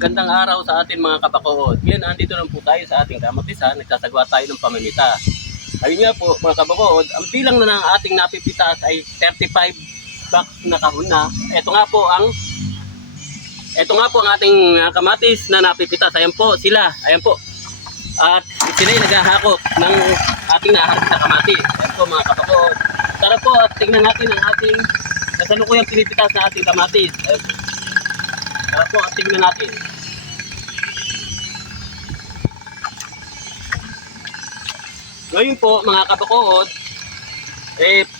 Magandang araw sa atin mga kabakood. Ngayon, andito lang po tayo sa ating kamatisan. Nagsasagawa tayo ng pamimita. Ayun nga po mga kabakood, ang bilang na ng ating napipitas ay 35 box na kahon na. Ito nga po ang ating kamatis na napipitas. Ayan po sila. Ayan po. At sila ay naghahakot ng ating naharap na kamatis. Ayan po mga kabakood. Tara po at tingnan natin ang ating kasalukuyang pinipitas na ating kamatis. Ayan po. Tara po at tingnan natin. Ngayon po mga kabakood,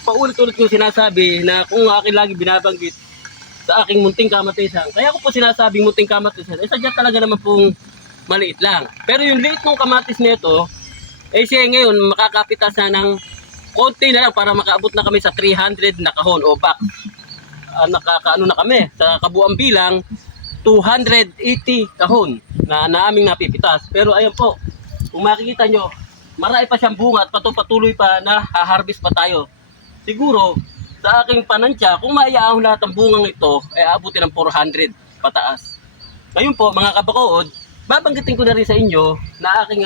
paulit-ulit yung sinasabi na kung akin lagi binabanggit sa aking munting kamatisan. Kaya ko po sinasabing munting kamatisan, sadya talaga naman pong maliit lang. Pero yung liit ng kamatis nito, siya ngayon makakapitas na ng konti na lang para makaabot na kami sa 300 na kahon o box. Nakakaano na kami sa kabuang bilang 280 kahon na aming napipitas. Pero ayan po, kung makikita nyo, marami pa siyang bunga at patuloy pa na ha-harvest pa tayo. Siguro, sa aking panansya, kung maiaahon lahat ng bungang ito, ay aabutin ng 400 pataas. Ngayon po, mga kabakood, babanggitin ko na rin sa inyo na aking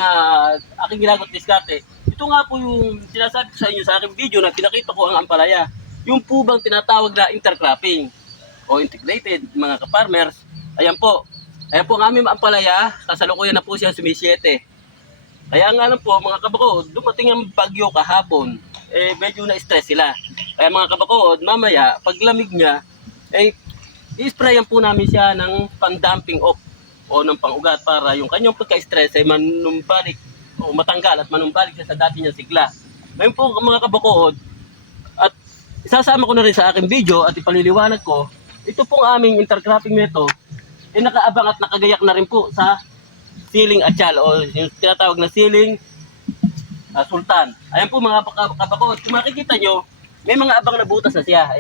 ginagot diskarte. Ito nga po yung sinasabi ko sa inyo sa aking video na pinakita ko ang ampalaya. Yung po bang tinatawag na intercropping o integrated, mga ka-farmers. Ayan po ang aming ampalaya, kasalukuyan na po siya sumisyete. Kaya nga lang po mga kabakood, dumating ang bagyo kahapon, medyo na-stress sila. Kaya mga kabakood, mamaya, pag lamig niya, i-sprayan po namin siya ng pang-dumping off o ng pang-ugat para yung kanyang pagka-stress ay manumbalik o matanggal at manumbalik siya sa dati niya sigla. Ngayon po mga kabakood, at isasama ko na rin sa aking video at ipaliliwanag ko, ito pong aming intercropping nito, nakaabang at nakagayak na rin po sa siling atyal o yung tinatawag na siling sultan. Ayan po mga kabakood, kung makikita nyo, may mga abang na butas na siya.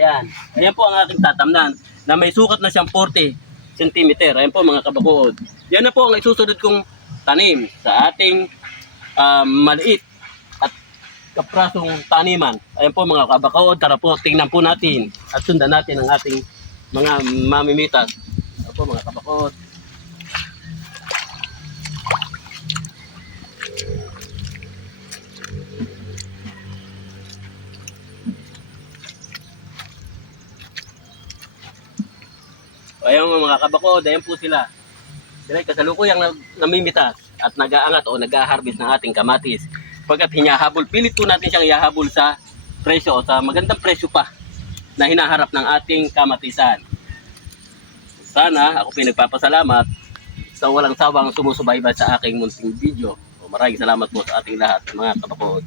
Ayan po ang aking tatamnan na may sukat na siyang 40 cm. Ayan po mga kabakood. Yan na po ang isusunod kong tanim sa ating maliit at kaprasong taniman. Ayan po mga kabakood, tara po, tingnan po natin at sundan natin ang ating mga mamimitas. Ayan po mga kabakood. Ayan mga kabakood, ayan po sila. Sila ay kasalukuyang namimitas at nag-aangat o nag-harvest ng ating kamatis. Pagkat hinahabol, pilit po natin siyang ihahabol sa presyo o sa magandang presyo pa na hinaharap ng ating kamatisan. Sana ako pinagpapasalamat sa walang sawang sumusubaybay sa aking munting video. Maraming salamat po sa ating lahat mga kabakood.